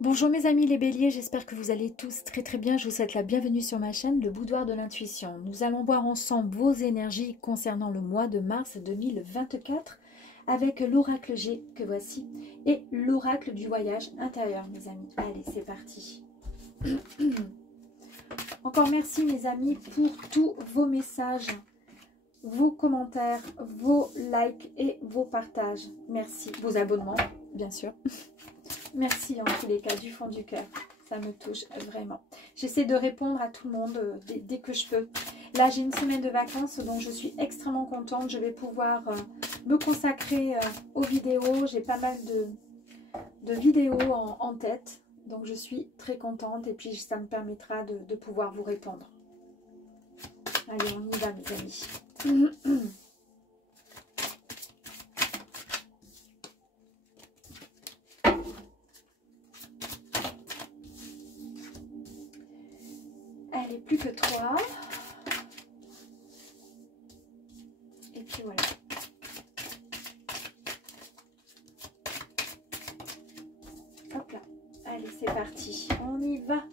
Bonjour mes amis les béliers, j'espère que vous allez tous très très bien. Je vous souhaite la bienvenue sur ma chaîne, le boudoir de l'intuition. Nous allons voir ensemble vos énergies concernant le mois de mars 2024 avec l'oracle G que voici et l'oracle du voyage intérieur mes amis. Allez, c'est parti. Encore merci mes amis pour tous vos messages, vos commentaires, vos likes et vos partages. Merci. Vos abonnements, bien sûr. Merci en tous les cas, du fond du cœur. Ça me touche vraiment. J'essaie de répondre à tout le monde dès que je peux. Là, j'ai une semaine de vacances, donc je suis extrêmement contente. Je vais pouvoir me consacrer aux vidéos. J'ai pas mal de vidéos en tête. Donc, je suis très contente. Et puis, ça me permettra de pouvoir vous répondre. Allez, on y va, mes amis. Allez, plus que 3. Et puis voilà. Hop là. Allez, c'est parti. On y va.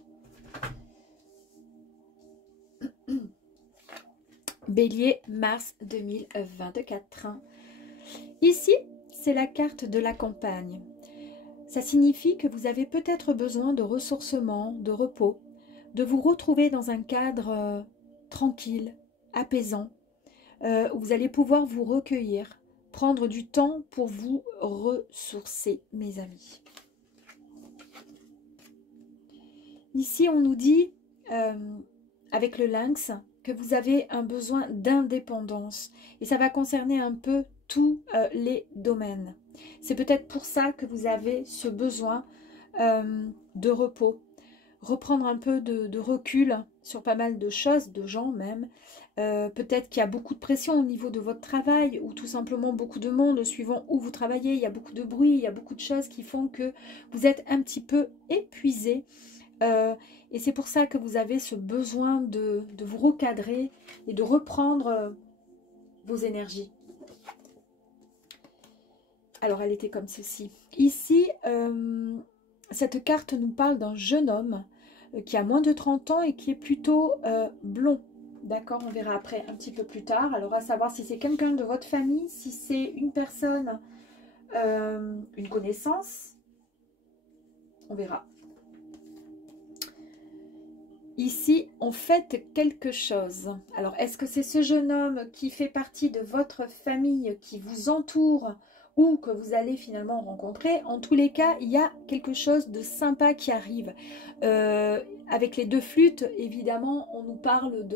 Bélier, mars 2024. Ici, c'est la carte de la campagne. Ça signifie que vous avez peut-être besoin de ressourcement, de repos, de vous retrouver dans un cadre tranquille, apaisant, où vous allez pouvoir vous recueillir, prendre du temps pour vous ressourcer, mes amis. Ici, on nous dit, avec le lynx, que vous avez un besoin d'indépendance. Et ça va concerner un peu tous les domaines. C'est peut-être pour ça que vous avez ce besoin de repos. Reprendre un peu de recul sur pas mal de choses, de gens même. Peut-être qu'il y a beaucoup de pression au niveau de votre travail ou tout simplement beaucoup de monde suivant où vous travaillez. Il y a beaucoup de bruit, il y a beaucoup de choses qui font que vous êtes un petit peu épuisé. Et c'est pour ça que vous avez ce besoin de vous recadrer et de reprendre vos énergies. Alors, elle était comme ceci. Ici, cette carte nous parle d'un jeune homme qui a moins de 30 ans et qui est plutôt blond. D'accord, on verra après un petit peu plus tard. Alors, à savoir si c'est quelqu'un de votre famille, si c'est une personne, une connaissance. On verra. Ici, on fête quelque chose. Alors, est-ce que c'est ce jeune homme qui fait partie de votre famille, qui vous entoure ou que vous allez finalement rencontrer? En tous les cas, il y a quelque chose de sympa qui arrive. Avec les deux flûtes, évidemment, on nous parle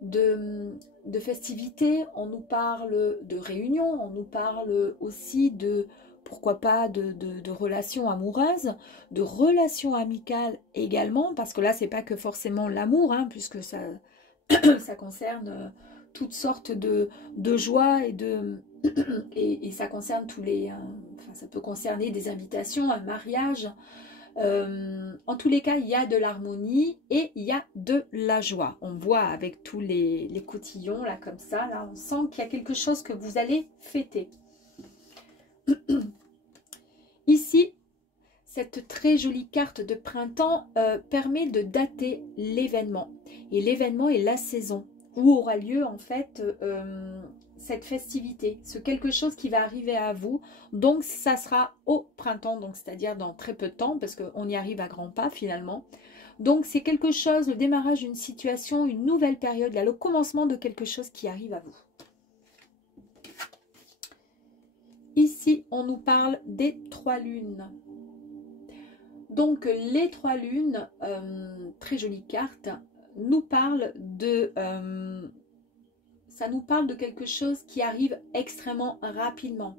de festivités, on nous parle de réunions, on nous parle aussi de... pourquoi pas de relations amoureuses, de relations amicales également, parce que là, c'est pas que forcément l'amour, hein, puisque ça, ça concerne toutes sortes de joies et ça concerne tous les... enfin, ça peut concerner des invitations, un mariage. En tous les cas, il y a de l'harmonie et il y a de la joie. On voit avec tous les cotillons, là, comme ça, là, on sent qu'il y a quelque chose que vous allez fêter. Ici, cette très jolie carte de printemps permet de dater l'événement. Et l'événement est la saison où aura lieu en fait cette festivité. Ce quelque chose qui va arriver à vous. Donc ça sera au printemps, donc c'est-à-dire dans très peu de temps parce qu'on y arrive à grands pas finalement. Donc c'est quelque chose, le démarrage d'une situation, une nouvelle période, là, le commencement de quelque chose qui arrive à vous. Ici, on nous parle des 3 lunes. Donc, les 3 lunes, très jolie carte, nous parlent de... ça nous parle de quelque chose qui arrive extrêmement rapidement,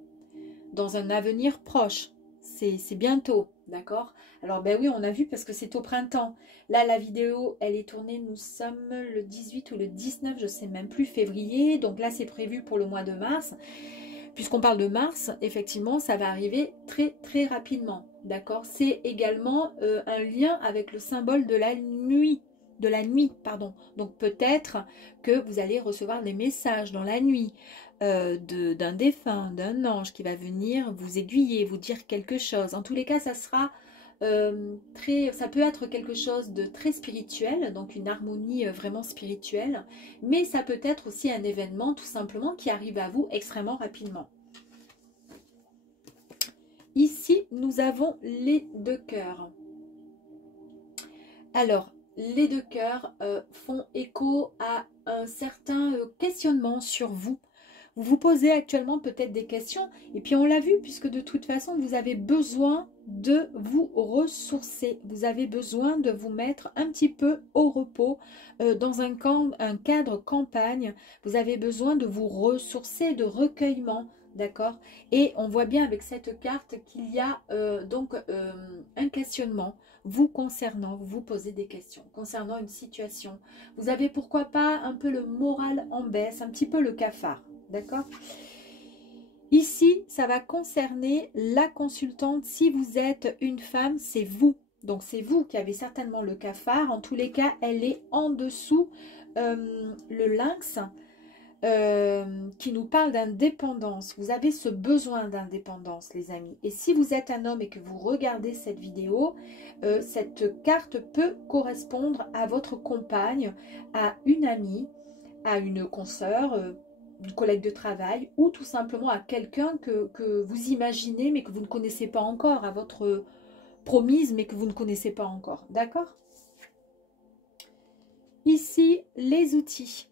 dans un avenir proche. C'est bientôt, d'accord? Alors, ben oui, on a vu parce que c'est au printemps. Là, la vidéo, elle est tournée, nous sommes le 18 ou le 19, je ne sais même plus, février. Donc là, c'est prévu pour le mois de mars. Puisqu'on parle de Mars, effectivement, ça va arriver très très rapidement, d'accord? C'est également un lien avec le symbole de la nuit, pardon. Donc peut-être que vous allez recevoir des messages dans la nuit d'un défunt, d'un ange qui va venir vous aiguiller, vous dire quelque chose. En tous les cas, ça sera ça peut être quelque chose de très spirituel, donc une harmonie vraiment spirituelle, mais ça peut être aussi un événement tout simplement qui arrive à vous extrêmement rapidement. Ici, nous avons les 2 cœurs. Alors, les 2 cœurs font écho à un certain questionnement sur vous. Vous vous posez actuellement peut-être des questions, et puis on l'a vu, puisque de toute façon, vous avez besoin de vous ressourcer. Vous avez besoin de vous mettre un petit peu au repos dans un cadre campagne. Vous avez besoin de vous ressourcer, de recueillement, d'accord? Et on voit bien avec cette carte qu'il y a donc un questionnement vous concernant. Vous vous posez des questions concernant une situation. Vous avez pourquoi pas un peu le moral en baisse, un petit peu le cafard. D'accord? Ici, ça va concerner la consultante. Si vous êtes une femme, c'est vous. Donc, c'est vous qui avez certainement le cafard. En tous les cas, elle est en dessous le lynx qui nous parle d'indépendance. Vous avez ce besoin d'indépendance, les amis. Et si vous êtes un homme et que vous regardez cette vidéo, cette carte peut correspondre à votre compagne, à une amie, à une consoeur, une collègue de travail, ou tout simplement à quelqu'un que vous imaginez mais que vous ne connaissez pas encore, à votre promise mais que vous ne connaissez pas encore. D'accord? Ici, les outils.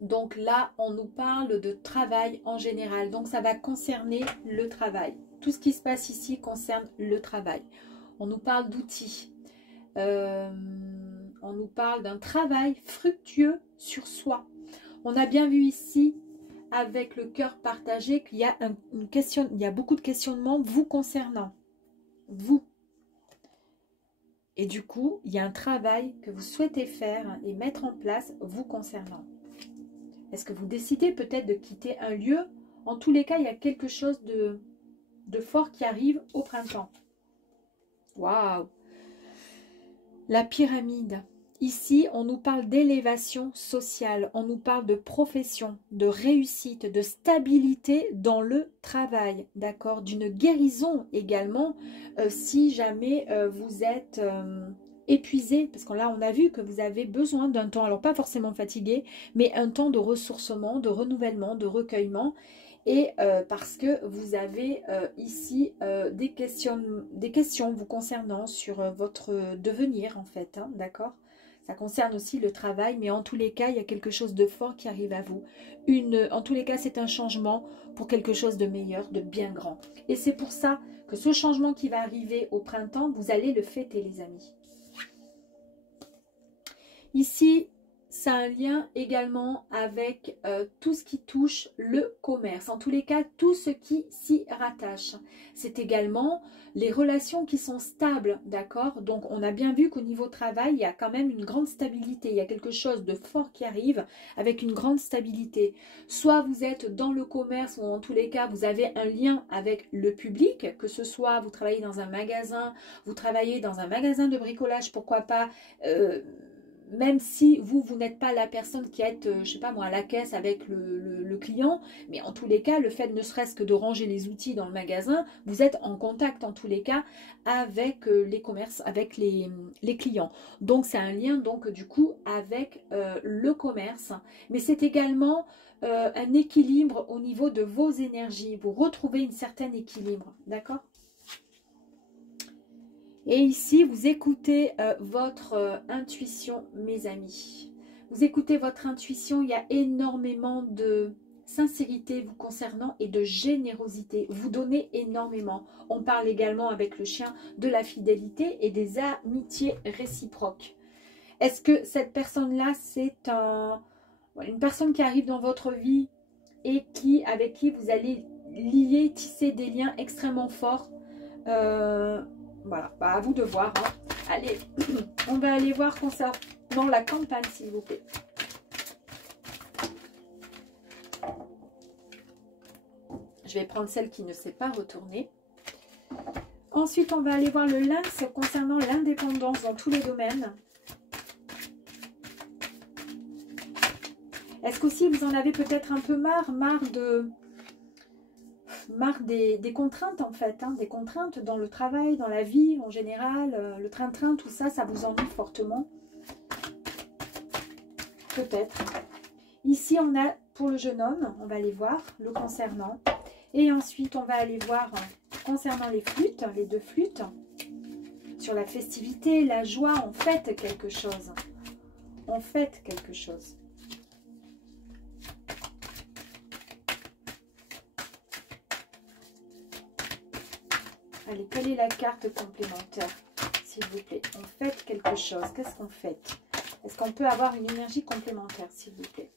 Donc là, on nous parle de travail en général. Donc ça va concerner le travail. Tout ce qui se passe ici concerne le travail. On nous parle d'outils. On nous parle d'un travail fructueux sur soi. On a bien vu ici, avec le cœur partagé, qu'il y a il y a beaucoup de questionnements vous concernant. Vous. Et du coup, il y a un travail que vous souhaitez faire et mettre en place vous concernant. Est-ce que vous décidez peut-être de quitter un lieu? En tous les cas, il y a quelque chose de fort qui arrive au printemps. Waouh! La pyramide. Ici, on nous parle d'élévation sociale, on nous parle de profession, de réussite, de stabilité dans le travail, d'accord? D'une guérison également, si jamais vous êtes épuisé, parce que là, on a vu que vous avez besoin d'un temps, alors pas forcément fatigué, mais un temps de ressourcement, de renouvellement, de recueillement, et parce que vous avez ici des questions vous concernant sur votre devenir, en fait, hein, d'accord? Ça concerne aussi le travail, mais en tous les cas, il y a quelque chose de fort qui arrive à vous. En tous les cas, c'est un changement pour quelque chose de meilleur, de bien grand. Et c'est pour ça que ce changement qui va arriver au printemps, vous allez le fêter, les amis. Ici, ça a un lien également avec tout ce qui touche le commerce. En tous les cas, tout ce qui s'y rattache. C'est également les relations qui sont stables, d'accord? Donc, on a bien vu qu'au niveau travail, il y a quand même une grande stabilité. Il y a quelque chose de fort qui arrive avec une grande stabilité. Soit vous êtes dans le commerce ou en tous les cas, vous avez un lien avec le public, que ce soit vous travaillez dans un magasin, vous travaillez dans un magasin de bricolage, pourquoi pas... même si vous n'êtes pas la personne qui est, je sais pas moi, à la caisse avec le client, mais en tous les cas, le fait ne serait-ce que de ranger les outils dans le magasin, vous êtes en contact en tous les cas avec les commerces, avec les clients. Donc, c'est un lien donc du coup avec le commerce, mais c'est également un équilibre au niveau de vos énergies. Vous retrouvez une certaine équilibre, d'accord ? Et ici, vous écoutez votre intuition, mes amis. Vous écoutez votre intuition, il y a énormément de sincérité vous concernant et de générosité. Vous donnez énormément. On parle également avec le chien de la fidélité et des amitiés réciproques. Est-ce que cette personne-là, c'est une personne qui arrive dans votre vie et avec qui vous allez lier, tisser des liens extrêmement forts voilà, bah à vous de voir. Hein. Allez, on va aller voir concernant la campagne, s'il vous plaît. Je vais prendre celle qui ne s'est pas retournée. Ensuite, on va aller voir le lynx concernant l'indépendance dans tous les domaines. Est-ce qu'aussi vous en avez peut-être un peu marre marre des contraintes en fait, hein, des contraintes dans le travail, dans la vie en général, le train-train, tout ça, ça vous ennuie fortement. Peut-être. Ici, on a pour le jeune homme, on va aller voir le concernant. Et ensuite, on va aller voir concernant les flûtes, les deux flûtes. Sur la festivité, la joie, on fête quelque chose. On fête quelque chose. Allez, quelle est la carte complémentaire, s'il vous plaît? On fête quelque chose. Qu'est-ce qu'on fête? Est-ce qu'on peut avoir une énergie complémentaire, s'il vous plaît?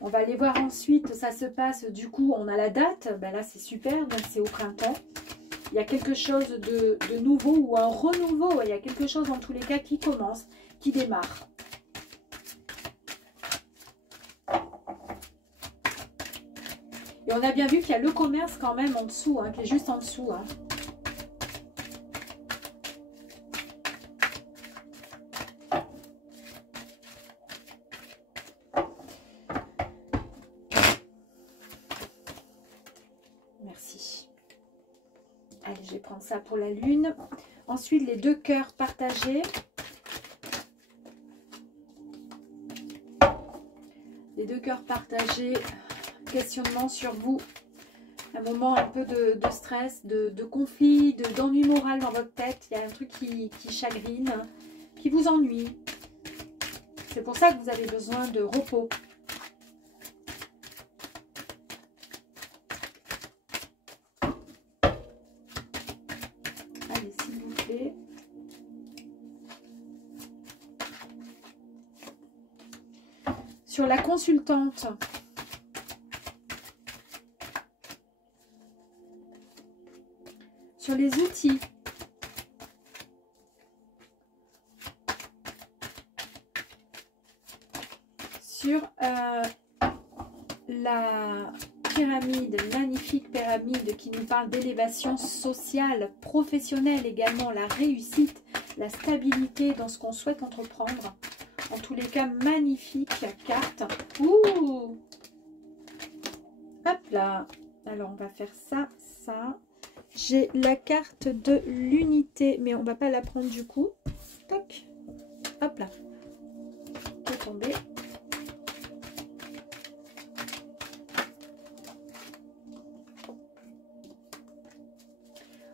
On va aller voir ensuite, ça se passe, du coup, on a la date. Ben là, c'est super, donc c'est au printemps. Il y a quelque chose de nouveau ou un renouveau. Il y a quelque chose, en tous les cas, qui commence, qui démarre. Et on a bien vu qu'il y a le commerce quand même en dessous, hein, qui est juste en dessous. Hein. Merci. Allez, je vais prendre ça pour la lune. Ensuite, les deux cœurs partagés. Les deux cœurs partagés. Questionnement sur vous, un moment un peu de stress, de conflit, d'ennui moral dans votre tête. Il y a un truc qui chagrine, qui vous ennuie. C'est pour ça que vous avez besoin de repos. Allez, s'il vous plaît. Sur la consultante. Sur les outils. Sur la pyramide, magnifique pyramide qui nous parle d'élévation sociale, professionnelle également, la réussite, la stabilité dans ce qu'on souhaite entreprendre. En tous les cas, magnifique carte. Ouh! Hop là. Alors, on va faire ça, ça. J'ai la carte de l'unité, mais on va pas la prendre du coup. Toc. Hop là. Qui est tombé.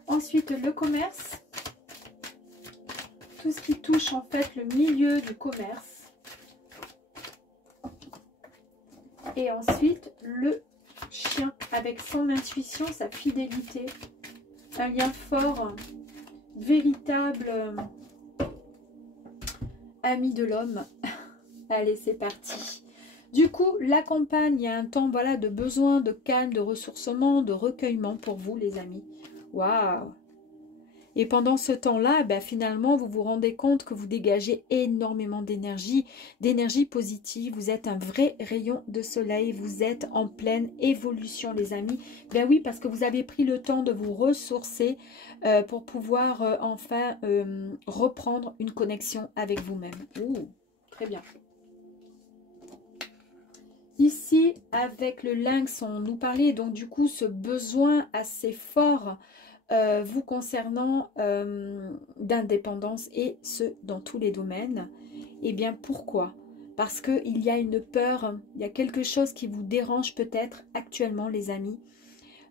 Ensuite, le commerce. Tout ce qui touche en fait le milieu du commerce. Et ensuite, le chien avec son intuition, sa fidélité. Un lien fort, véritable ami de l'homme. Allez, c'est parti. Du coup, la campagne, il y a un temps voilà, de besoin, de calme, de ressourcement, de recueillement pour vous, les amis. Waouh! Et pendant ce temps-là, ben, finalement, vous vous rendez compte que vous dégagez énormément d'énergie positive. Vous êtes un vrai rayon de soleil. Vous êtes en pleine évolution, les amis. Ben oui, parce que vous avez pris le temps de vous ressourcer pour pouvoir enfin reprendre une connexion avec vous-même. Ouh, très bien. Ici, avec le lynx, on nous parlait donc du coup ce besoin assez fort vous concernant d'indépendance et ce dans tous les domaines. Et bien pourquoi? Parce qu'il y a une peur, il y a quelque chose qui vous dérange peut-être actuellement, les amis.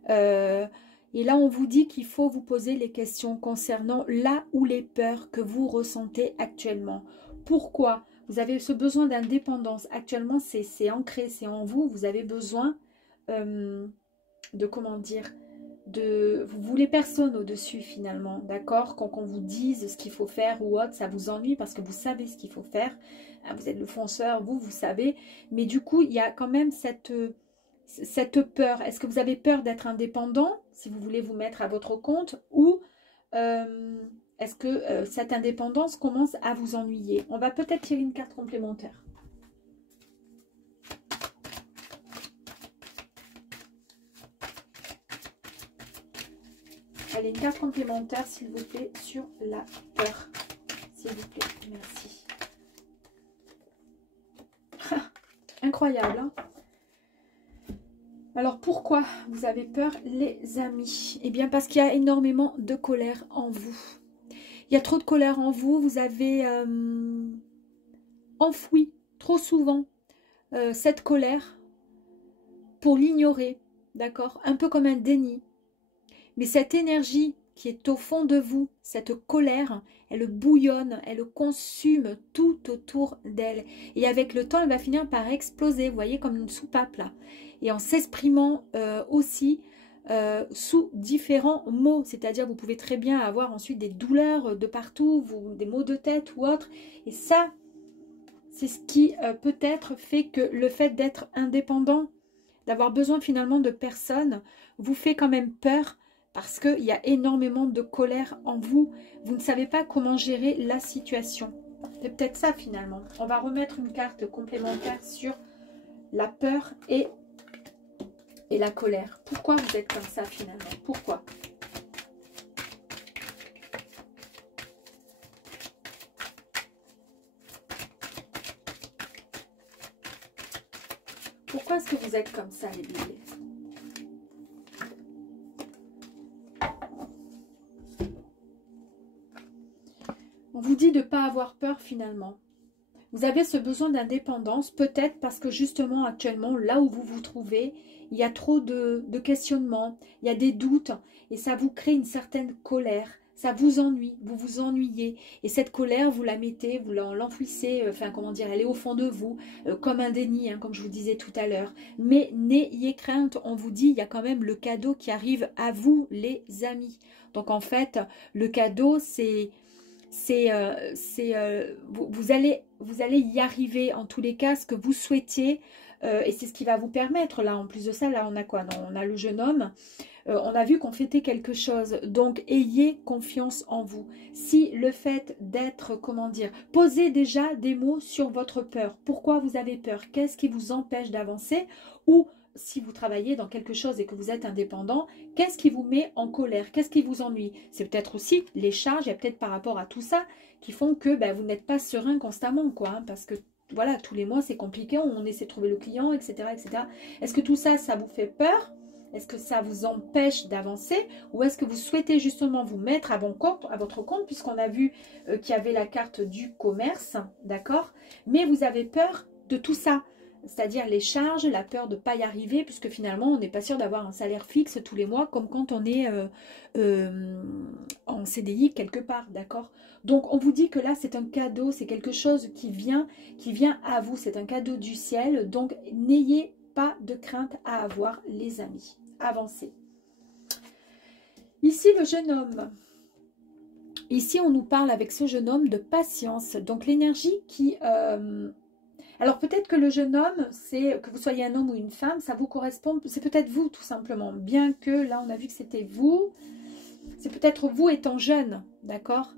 Et là on vous dit qu'il faut vous poser les questions concernant là où les peurs que vous ressentez actuellement. Pourquoi? Vous avez ce besoin d'indépendance. Actuellement, c'est ancré, c'est en vous. Vous avez besoin de, comment dire, vous voulez personne au-dessus finalement, d'accord? Quand on vous dise ce qu'il faut faire ou autre, ça vous ennuie parce que vous savez ce qu'il faut faire. Vous êtes le fonceur, vous savez. Mais du coup, il y a quand même cette peur. Est-ce que vous avez peur d'être indépendant, si vous voulez vous mettre à votre compte, ou est-ce que cette indépendance commence à vous ennuyer? On va peut-être tirer une carte complémentaire. Allez, une carte complémentaire, s'il vous plaît, sur la peur. s'il vous plaît. Merci. Incroyable, hein? Alors, pourquoi vous avez peur, les amis? Eh bien, parce qu'il y a énormément de colère en vous. Il y a trop de colère en vous. Vous avez enfoui trop souvent cette colère pour l'ignorer, d'accord? Un peu comme un déni. Mais cette énergie qui est au fond de vous, cette colère, elle bouillonne, elle consume tout autour d'elle. Et avec le temps, elle va finir par exploser, vous voyez, comme une soupape là. Et en s'exprimant aussi sous différents mots. C'est-à-dire, vous pouvez très bien avoir ensuite des douleurs de partout, des maux de tête ou autre. Et ça, c'est ce qui peut-être fait que le fait d'être indépendant, d'avoir besoin finalement de personne, vous fait quand même peur. Parce qu'il y a énormément de colère en vous. Vous ne savez pas comment gérer la situation. C'est peut-être ça finalement. On va remettre une carte complémentaire sur la peur et la colère. Pourquoi vous êtes comme ça finalement? Pourquoi? Pourquoi est-ce que vous êtes comme ça, les bébés? On vous dit de ne pas avoir peur finalement. Vous avez ce besoin d'indépendance, peut-être parce que justement actuellement, là où vous vous trouvez, il y a trop de questionnements, il y a des doutes et ça vous crée une certaine colère. Ça vous ennuie, vous vous ennuyez. Et cette colère, vous la mettez, vous l'enfouissez, enfin comment dire, elle est au fond de vous, comme un déni, hein, comme je vous disais tout à l'heure. Mais n'ayez crainte, on vous dit, il y a quand même le cadeau qui arrive à vous, les amis. Donc en fait, le cadeau, vous allez y arriver en tous les cas, ce que vous souhaitiez, et c'est ce qui va vous permettre, là, en plus de ça, là, on a quoi? On a le jeune homme, on a vu qu'on fêtait quelque chose, donc ayez confiance en vous. Si le fait d'être, comment dire, posez déjà des mots sur votre peur. Pourquoi vous avez peur? Qu'est-ce qui vous empêche d'avancer? Ou si vous travaillez dans quelque chose et que vous êtes indépendant, qu'est-ce qui vous met en colère? Qu'est-ce qui vous ennuie? C'est peut-être aussi les charges, il y a peut-être par rapport à tout ça qui font que ben, vous n'êtes pas serein constamment, quoi, hein, parce que voilà, tous les mois c'est compliqué, on essaie de trouver le client, etc. etc. Est-ce que tout ça, ça vous fait peur? Est-ce que ça vous empêche d'avancer? Ou est-ce que vous souhaitez justement vous mettre à votre compte, puisqu'on a vu qu'il y avait la carte du commerce, d'accord? Mais vous avez peur de tout ça. C'est-à-dire les charges, la peur de ne pas y arriver, puisque finalement, on n'est pas sûr d'avoir un salaire fixe tous les mois, comme quand on est en CDI quelque part, d'accord? Donc, on vous dit que là, c'est un cadeau, c'est quelque chose qui vient à vous, c'est un cadeau du ciel, donc n'ayez pas de crainte à avoir, les amis. Avancez. Ici, le jeune homme. Ici, on nous parle avec ce jeune homme de patience, donc l'énergie qui... Alors peut-être que le jeune homme, c'est que vous soyez un homme ou une femme, ça vous correspond, c'est peut-être vous tout simplement. Bien que là on a vu que c'était vous, c'est peut-être vous étant jeune, d'accord?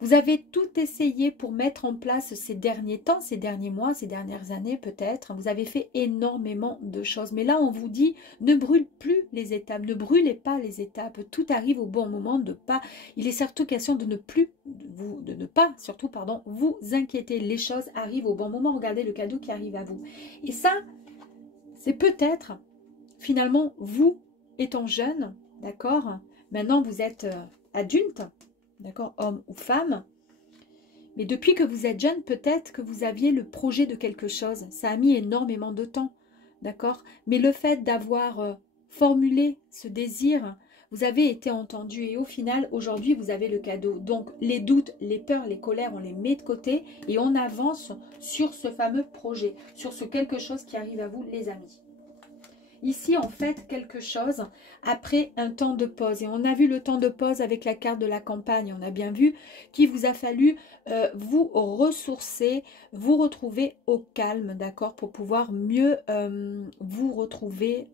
Vous avez tout essayé pour mettre en place ces derniers temps, ces derniers mois, ces dernières années peut-être. Vous avez fait énormément de choses. Mais là, on vous dit, ne brûle plus les étapes, ne brûlez pas les étapes. Tout arrive au bon moment, il est surtout question de ne pas vous inquiéter. Les choses arrivent au bon moment. Regardez le cadeau qui arrive à vous. Et ça, c'est peut-être, finalement, vous étant jeune, d'accord? Maintenant, vous êtes adulte. D'accord, homme ou femme. Mais depuis que vous êtes jeune, peut-être que vous aviez le projet de quelque chose. Ça a mis énormément de temps. D'accord? Mais le fait d'avoir formulé ce désir, vous avez été entendu. Et au final, aujourd'hui, vous avez le cadeau. Donc, les doutes, les peurs, les colères, on les met de côté. Et on avance sur ce fameux projet. Sur ce quelque chose qui arrive à vous, les amis. Ici, on fait quelque chose après un temps de pause. Et on a vu le temps de pause avec la carte de la campagne. On a bien vu qu'il vous a fallu vous ressourcer, vous retrouver au calme, d'accord, pour pouvoir mieux vous retrouver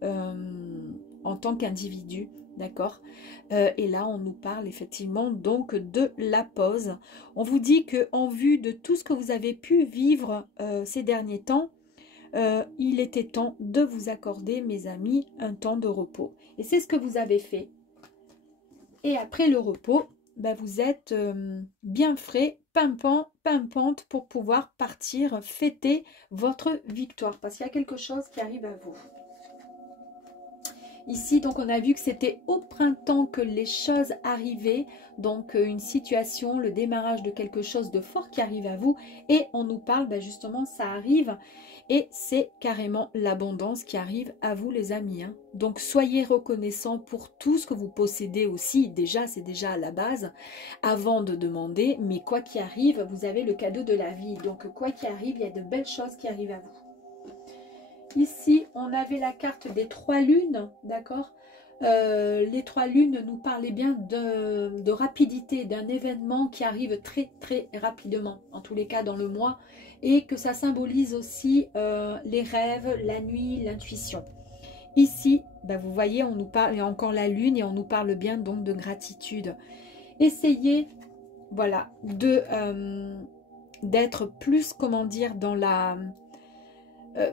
en tant qu'individu, d'accord. Et là, on nous parle effectivement donc de la pause. On vous dit qu'en vue de tout ce que vous avez pu vivre ces derniers temps, il était temps de vous accorder, mes amis, un temps de repos. Et c'est ce que vous avez fait. Et après le repos, ben, vous êtes bien frais, pimpante pour pouvoir partir fêter votre victoire. Parce qu'il y a quelque chose qui arrive à vous. Ici, donc, on a vu que c'était au printemps que les choses arrivaient. Donc, une situation, le démarrage de quelque chose de fort qui arrive à vous. Et on nous parle, ben, justement, ça arrive. Et c'est carrément l'abondance qui arrive à vous, les amis. Hein. Donc, soyez reconnaissants pour tout ce que vous possédez aussi. Déjà, c'est déjà à la base, avant de demander. Mais quoi qu'il arrive, vous avez le cadeau de la vie. Donc, quoi qu'il arrive, il y a de belles choses qui arrivent à vous. Ici, on avait la carte des 3 lunes, d'accord. Les 3 lunes nous parlaient bien de rapidité, d'un événement qui arrive très très rapidement, en tous les cas dans le mois, et que ça symbolise aussi les rêves, la nuit, l'intuition. Ici, ben vous voyez, on nous parle, il y a encore la lune et on nous parle bien donc de gratitude. Essayez, voilà, d'être plus, comment dire, dans la...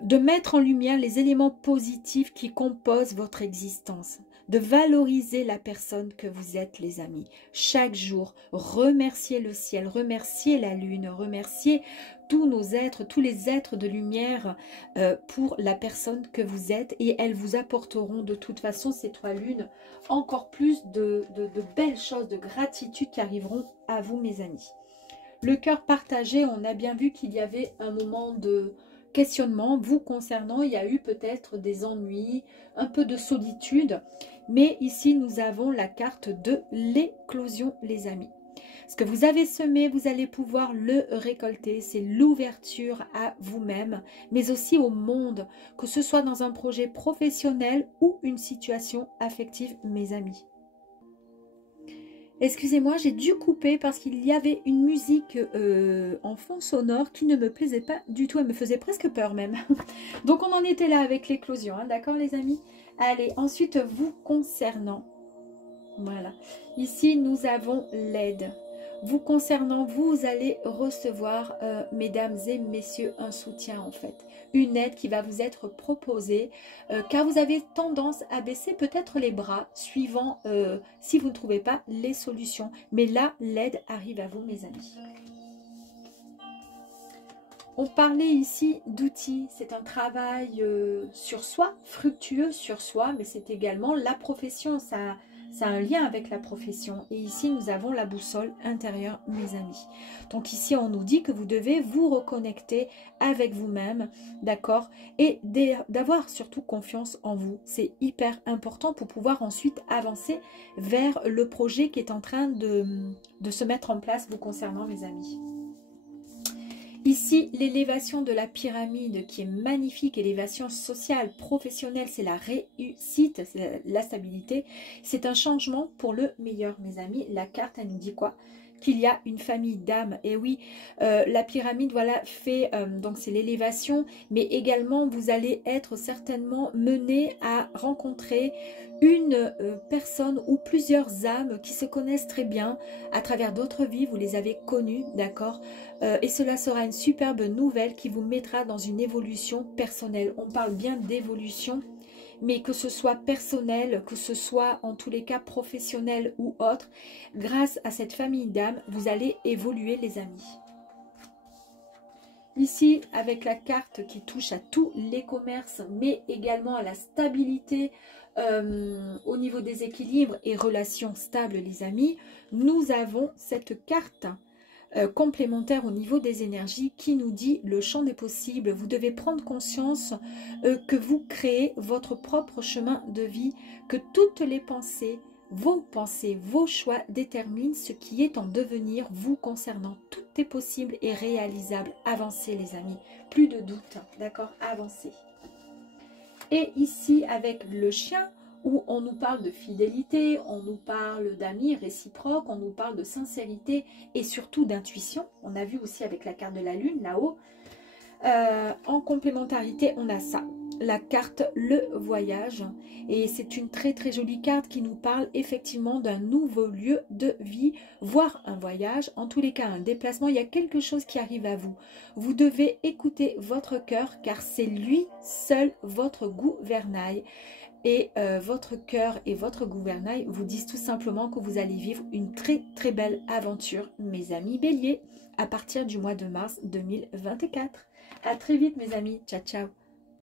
de mettre en lumière les éléments positifs qui composent votre existence, de valoriser la personne que vous êtes, les amis. Chaque jour, remerciez le ciel, remerciez la lune, remerciez tous nos êtres, tous les êtres de lumière pour la personne que vous êtes, et elles vous apporteront de toute façon, ces 3 lunes, encore plus de belles choses, de gratitude qui arriveront à vous, mes amis. Le cœur partagé, on a bien vu qu'il y avait un moment de questionnement vous concernant. Il y a eu peut-être des ennuis, un peu de solitude, mais ici nous avons la carte de l'éclosion, les amis. Ce que vous avez semé, vous allez pouvoir le récolter. C'est l'ouverture à vous-même, mais aussi au monde, que ce soit dans un projet professionnel ou une situation affective, mes amis. Excusez-moi, j'ai dû couper parce qu'il y avait une musique en fond sonore qui ne me plaisait pas du tout. Elle me faisait presque peur même. Donc on en était là avec l'éclosion, hein, d'accord les amis? Allez, ensuite vous concernant. Voilà. Ici nous avons l'aide. Vous concernant, vous allez recevoir, mesdames et messieurs, un soutien en fait. Une aide qui va vous être proposée, car vous avez tendance à baisser peut-être les bras, suivant si vous ne trouvez pas les solutions. Mais là, l'aide arrive à vous, mes amis. On parlait ici d'outils, c'est un travail sur soi, fructueux sur soi, mais c'est également la profession, ça a un lien avec la profession. Et ici, nous avons la boussole intérieure, mes amis. Donc ici, on nous dit que vous devez vous reconnecter avec vous-même, d'accord? Et d'avoir surtout confiance en vous. C'est hyper important pour pouvoir ensuite avancer vers le projet qui est en train de se mettre en place vous concernant, mes amis. Ici, l'élévation de la pyramide qui est magnifique, élévation sociale, professionnelle, c'est la réussite, c'est la stabilité. C'est un changement pour le meilleur, mes amis. La carte, elle nous dit quoi? Qu'il y a une famille d'âmes. Et oui, la pyramide, voilà, fait, donc c'est l'élévation, mais également vous allez être certainement mené à rencontrer une personne ou plusieurs âmes qui se connaissent très bien à travers d'autres vies, vous les avez connues, d'accord, et cela sera une superbe nouvelle qui vous mettra dans une évolution personnelle. On parle bien d'évolution, mais que ce soit personnel, que ce soit en tous les cas professionnel ou autre, grâce à cette famille d'âmes, vous allez évoluer, les amis. Ici, avec la carte qui touche à tous les commerces, mais également à la stabilité au niveau des équilibres et relations stables, les amis, nous avons cette carte complémentaire au niveau des énergies qui nous dit le champ des possibles. Vous devez prendre conscience que vous créez votre propre chemin de vie, que toutes les pensées, vos choix déterminent ce qui est en devenir vous concernant. Tout est possible et réalisable. Avancez, les amis, plus de doute, d'accord? Avancez. Et ici, avec le chien, où on nous parle de fidélité, on nous parle d'amis réciproques, on nous parle de sincérité et surtout d'intuition. On a vu aussi avec la carte de la lune là-haut. En complémentarité, on a ça, la carte le voyage. Et c'est une très très jolie carte qui nous parle effectivement d'un nouveau lieu de vie, voire un voyage, en tous les cas un déplacement. Il y a quelque chose qui arrive à vous. Vous devez écouter votre cœur car c'est lui seul votre gouvernail. Et votre cœur et votre gouvernail vous disent tout simplement que vous allez vivre une très très belle aventure, mes amis béliers, à partir du mois de mars 2024. À très vite mes amis, ciao ciao.